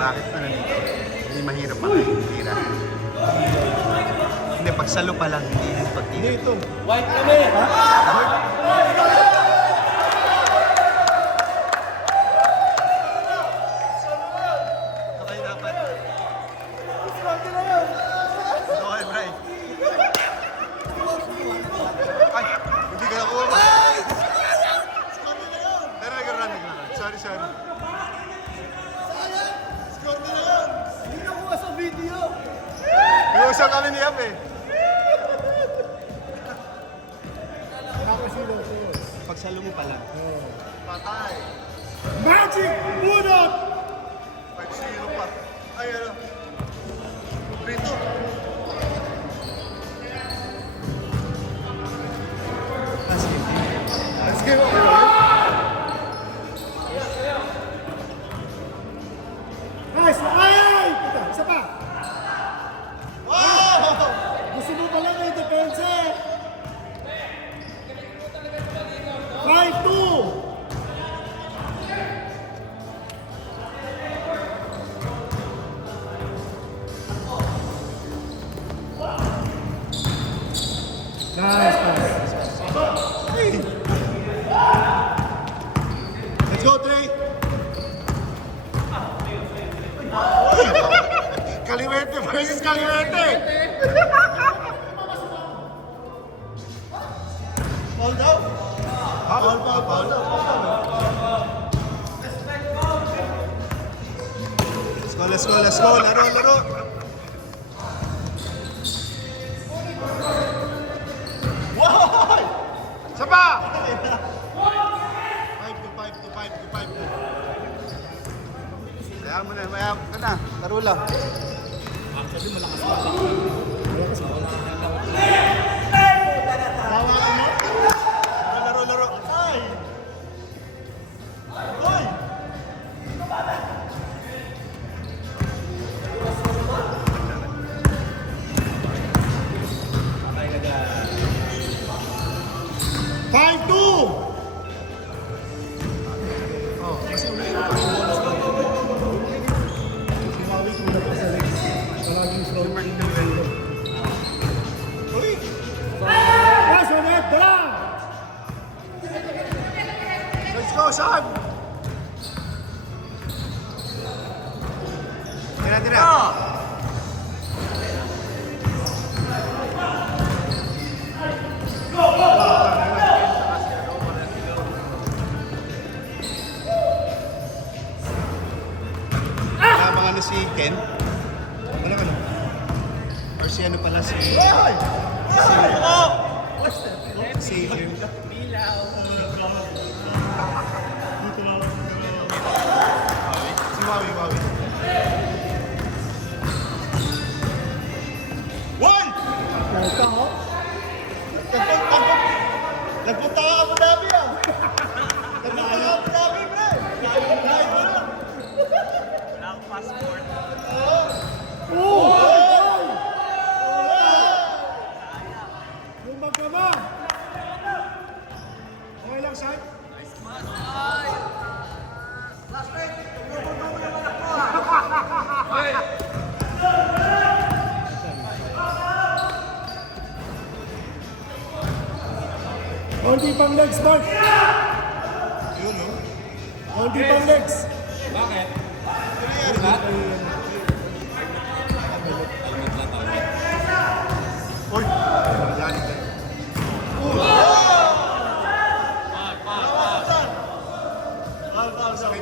bakit pa nandito. Hindi mahirap makikira. Hindi, pagsalo pa lang. Hindi pagtira. Hindi ito. White kami! Ito kayo dapat. Okay, Bray. Ay, hindi ka nakuha ba? Pero nag-run. Sorry. Score na lang! Hindi nakuha sa video! Iusap kami ni Yap eh. Tapos sila ito. Pagsalo mo pa lang. Patay. Magic Bunot! 5-0 pa. Ay, ano? Brito. Let's go! Nice! Ay! Ito, isa pa! Gusto mo pala may depensa! 5-2! Nice pass. Let's go, Trey. Kaliwete versus Kaliwete. Foul daw. Foul. Let's go. Laro. Wow! Isa pa! 5-5. Kaya mo na, maya ka na. Laro lang. Laro. Ay! Hoy! Five, two! Si Maui kung na sa legs. Palaging slow. Uy! Pass on it, down! Let's go, Sean! Tira. Tama ano si Ken? Ano? Or si ano pala si... Xavier. Si Maui. One! Ito, oh. Nagpunta ka Abu Dhabi ah! Nagpunta ka Abu Dhabi, pre! Wala akong passport. Lumag ka ba? Okay lang, Sean? Konti pang legs, Mark! Yun, no? Konti pang legs! Bakit? Uy! Galing ka.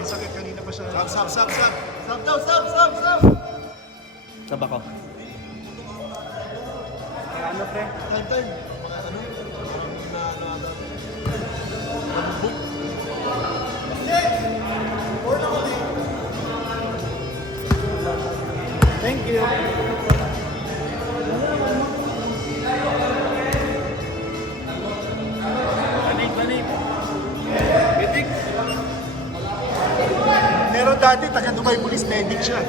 Sakit. Kanina pa siya. Sab. Sab! Sab ako. Ano, pre? Time. Thank you! Banig. Bitik. Meron dati, taga Dubai Police, medic siya.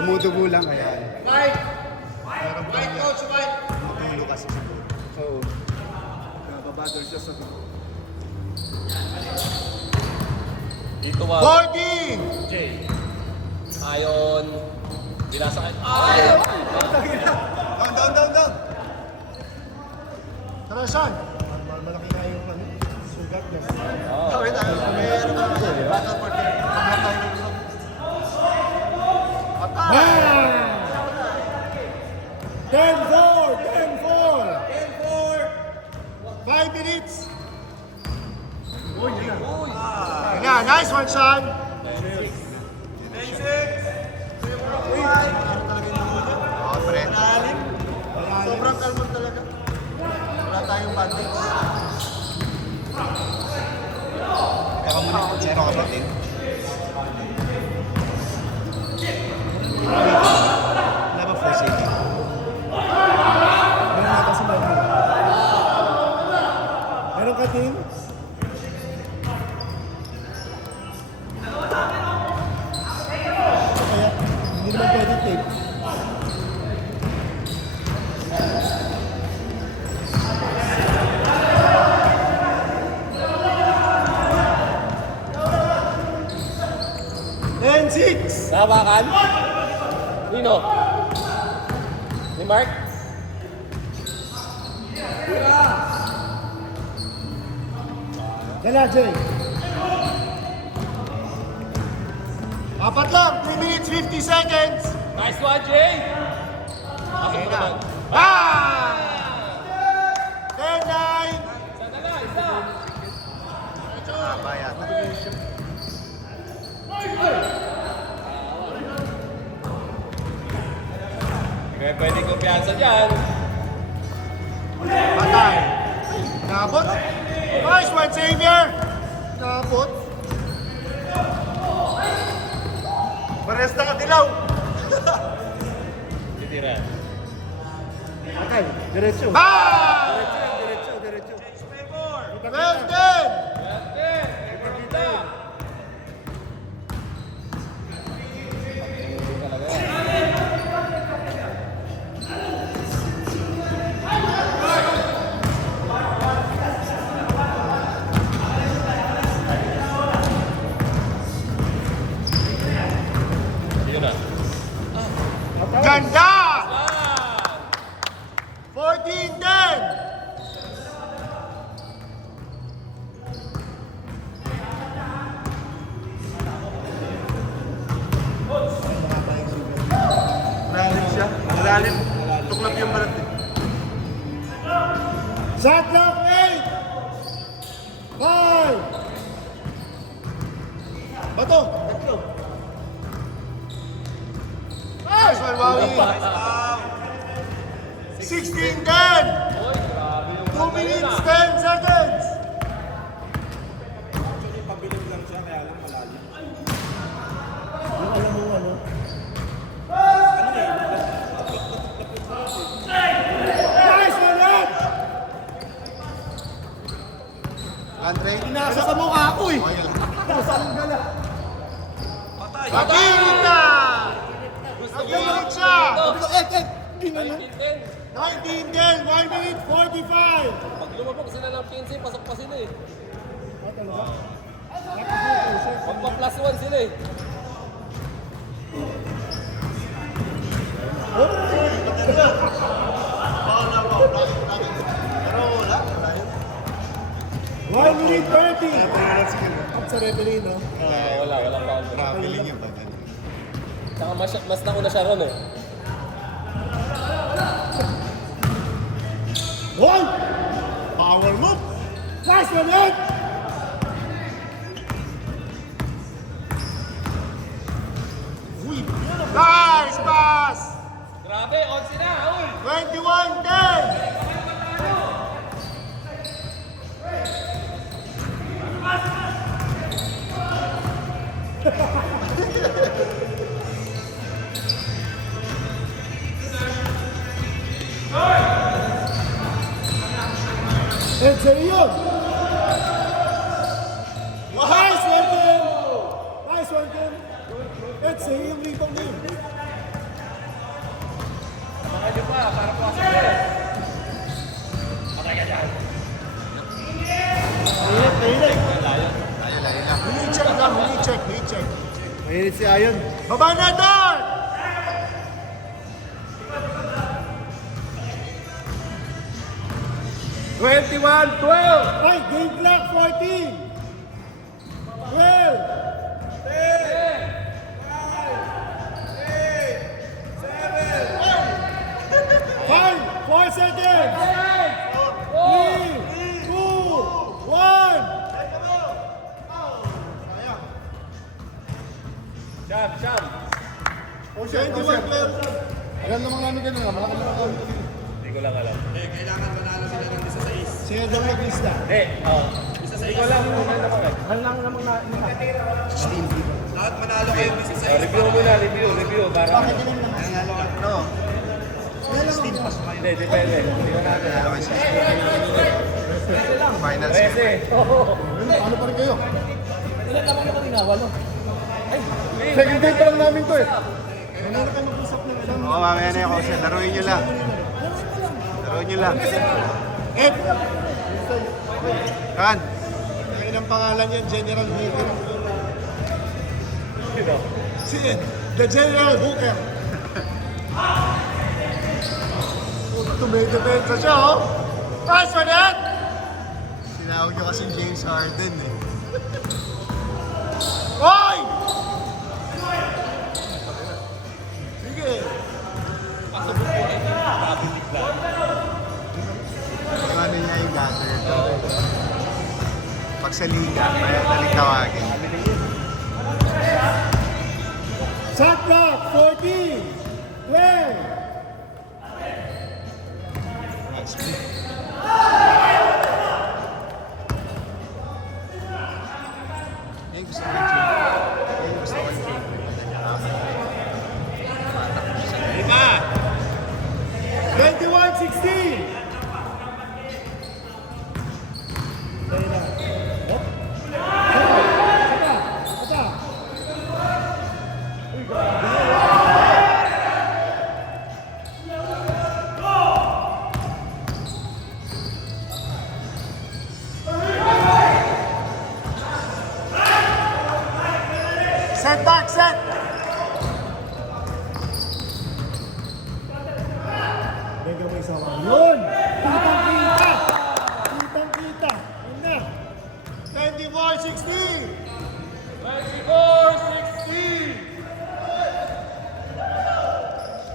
Dumudugo lang kaya. Meron pa niya. Matulo kasi sa Bother siya sa Dito ba? 40! Jay. Ayon. Binasa ka. Ayon! Down! Tara, Sean! Malaki nga yung sugat niya. Kawin tayo. May ano ba? Battle for the... Paglahat tayo ng isang. Patay! 10-4! 5 minutes! Yeah, nice one, Sean! Oh, pre. Sobrang kalmon talaga. Wala tayong bandage. Kakamuna ko, zero ka ba din? Wala ba full safety? Meron nga kasi meron. Meron ka, Tim? Kaya, hindi naman pwede tape. And 6! Nahawakan? Nino? Ni Mark? Dala, Jay. Apat lang! 3 minutes, 50 seconds! Nice one, Jay! Okay na. naman. Ah! 10-9! Isa na lang, isa! Bayat. Kaya pwede kumpiyansa dyan. Patay. Nabot. Nice one, Xavier. Nabot. Pares na katilaw. Titira. Patay, diretso. Ah! Diretso. Well done. Yate! Ganda! Yun na. Ganda! Ah! 14-10. Malalim siya. Malalim. Tuklap yung balat. Shot clock, 8! 5! Bato. Nice one, Wowie. 16-10. Oy, grabe yung 2 minutes, 10 seconds. Yung alam mo ano? Nice one, Ed! Andre? Nasa sa mukha ko eh! Okay lang. Nasaan ka na? Nagilit na! Nagilit siya! Ed! Ginanon? 19-10. 19-10, 1 minute 45. Pag lumabog sila ng 15, pasok pa sila eh. Ah, talaga? Magpa-plus 1 sila eh. Pero wala. 1 minute 30! Up sa referee, no? Walang foul. Traveling yung bagan. Saka mas nauna siya ron eh. One! Power move. Nice one, Ed! Nice pass. Grabe, 11 na, Raul! 21-10. Ed, sa'yo yun! Nice one, Tim! Nice one, Tim! Ed, sa'yo yung rebound mo yun. Mga nyo pa, para po sa si Ayon. Baba na doon! Ay, game clock 14! 12! 5, 4 seconds! 3, 2, 1! Sham, sham. 21 players. Alam naman namin ganun nga, malaki naman kami. Hindi ko lang alam. Sino daw nag-lista? Eh, hindi ko lang. Ano lang namang na... Review muna, review. Para No. 16 pa sa kayo. Hindi, depende. Hindi ko natin. Final Kasi, Ano pa rin kayo? ilan naman yung kanina? Walo. Second day pa lang namin to eh. Meron ka mag-usap ng alam. Oo, mamaya na yung kasi. Laruin nyo lang. Laruin nyo lang. Ed! Kan. Ang ang pangalan niya, General Hooker. Si Ed, the General Hooker. Tumidepensa siya, oh. Pass for that! Sinawag nyo kasing James Harden eh. Oy! Sige. Ano niya yung gather. Pag sa liga, may naling tawagin. Shot clock, 14, 12. Yan gusto ko yung Jake. Yan gusto ko yung Jake. Lima. 21-16. Set back, set! Mega may sawa. Yun! Kitang-kita! Kitang-kita! Yun na! 24-16! 24-16.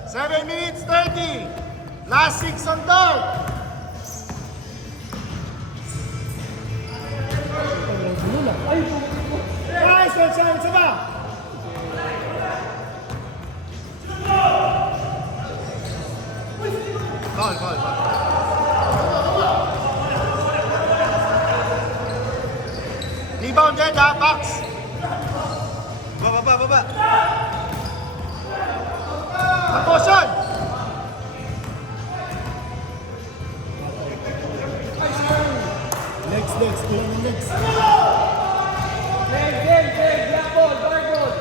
7 minutes 30! Last 6 on third! Nice! Isa ba? Foul. Rebound dyan, ha? Box! Baba. Motion! Legs, kulang ng legs. Black ball, black ball.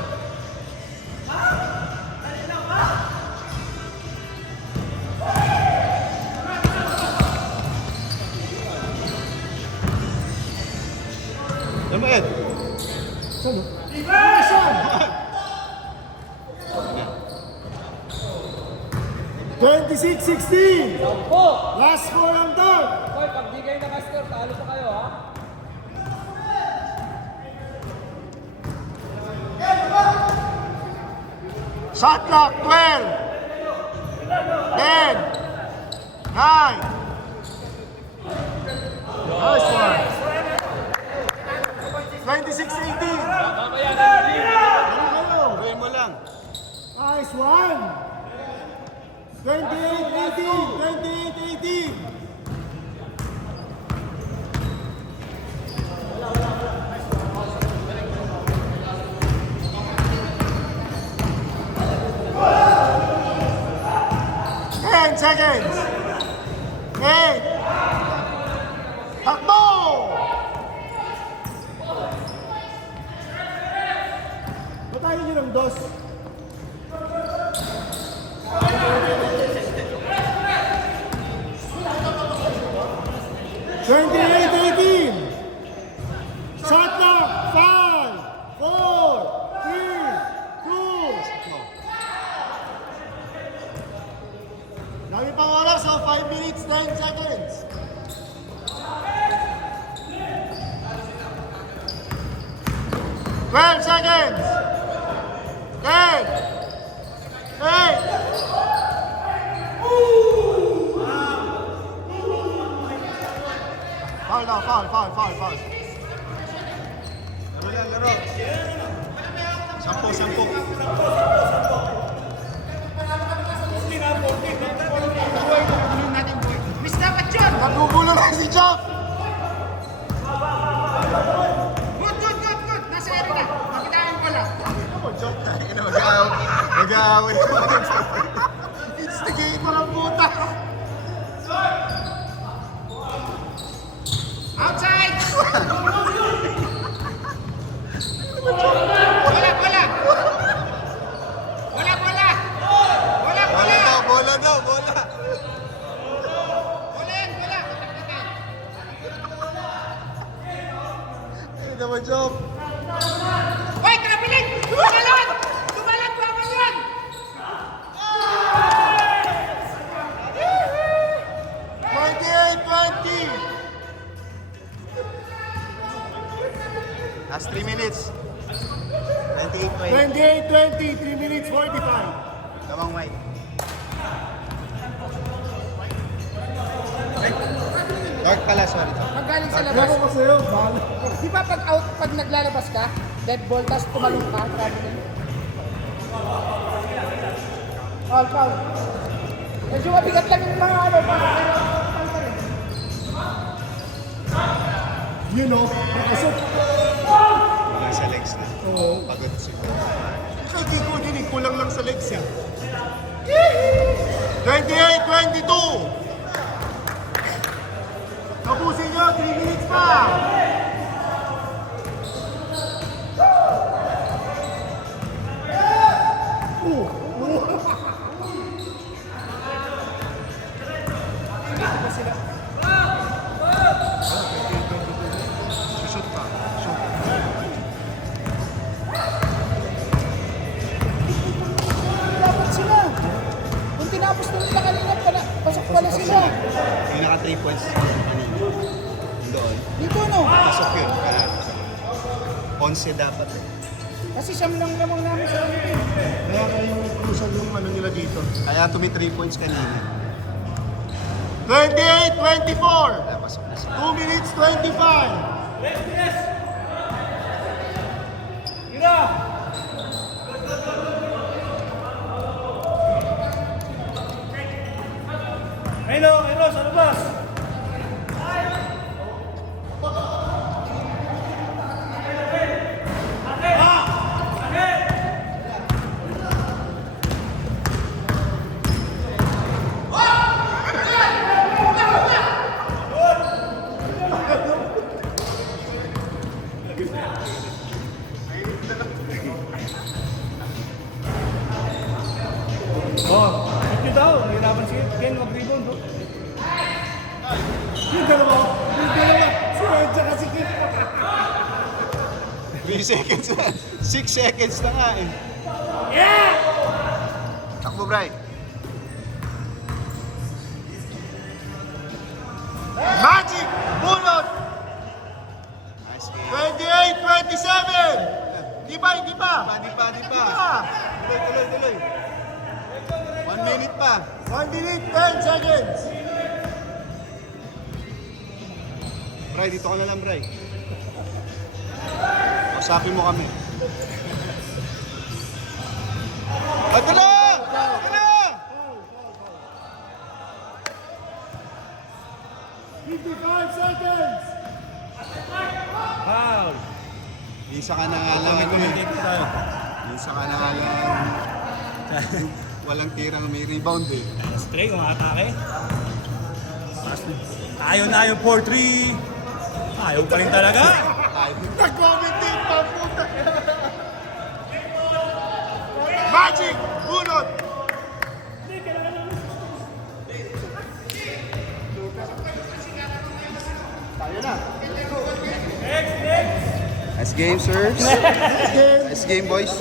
Ano Ed? Saan? Motion! 26-16! Sampo. Last 4 on third! Hoy, pag di kayo nakascore, talo pa kayo, ha? Shot clock, 12! 10! 9! Nice one! 26-18! Mamaya na. Gawin mo lang. Nice one! 28-18! 28-18! Seconds! 8! Takbo! Patayin niyo ng dos. Shot clock! 5, 4, 3, 2, 10 seconds. Twelve seconds. 10. 8. Foul now, foul. Laro lang, laro. 10. Miss dapat yun! Nagugulo na si Jeff. Good! Nasa area na. Makitaan ko lang. Nag-aaway. Instigate ng puta. Outside! Bola! Bola daw. Bola yan! Ano naman, Job? Hoy! Kabilin! Tumalon! Tumalon yan! Last 3 minutes. 28-20. 28-20, 3 minutes 45. Gawang white. Dark pala, sorry. Pag galing sa labas, Ano ko sa'yo? Bahala. di ba pag naglalabas ka, dead ball, tapos tumalong ka, traveling? Foul. Medyo mabigat lang yung mga ano, pero foul pa rin. You know, nakasot. Nasa legs na. Oo. Pagod siguro. Hindi ko din, kulang lang sa legs eh. 28-22. Tapusin nyo, 3 minutes pa. Shoot pa. Shoot. Dapat sila. Kung tinapos na nila kanina, pasok pala sila. Yung naka 3 points kanina. Doon. Dito no. Pasok yun. Kaya 11 dapat eh. Kasi siyam lang lamang namin sa kanila. Kaya kayo crucial yung ano nila dito. Kaya tumi 3 points kanina. 28-24. Kaya pasok na sila. 2 minutes 25. Hello, sa labas! Ito daw, nahirapan si Ken mag-rebound. Yung dalawa. Si Ed tsaka si Kip. 3 seconds na. 6 seconds na nga eh. Takbo, Bray. Magic! Bunot! Nice game. 28-27. Di ba? Di pa. Tuloy. 1 minute pa. 1 minute 10 seconds. Bray, dito ka na lang, Bray. Usapin mo kami. Ito na! 55 seconds. Foul! Isa ka na nga lang. Isa ka na nga lang. Walang tirang may rebound eh. Stray, umatake. Ayaw na yung 4-3. Ayaw pa rin talaga. Nag-commentate pa puta. Magic! Bunot! Tayo na. Nice game, sirs. Nice game, boys.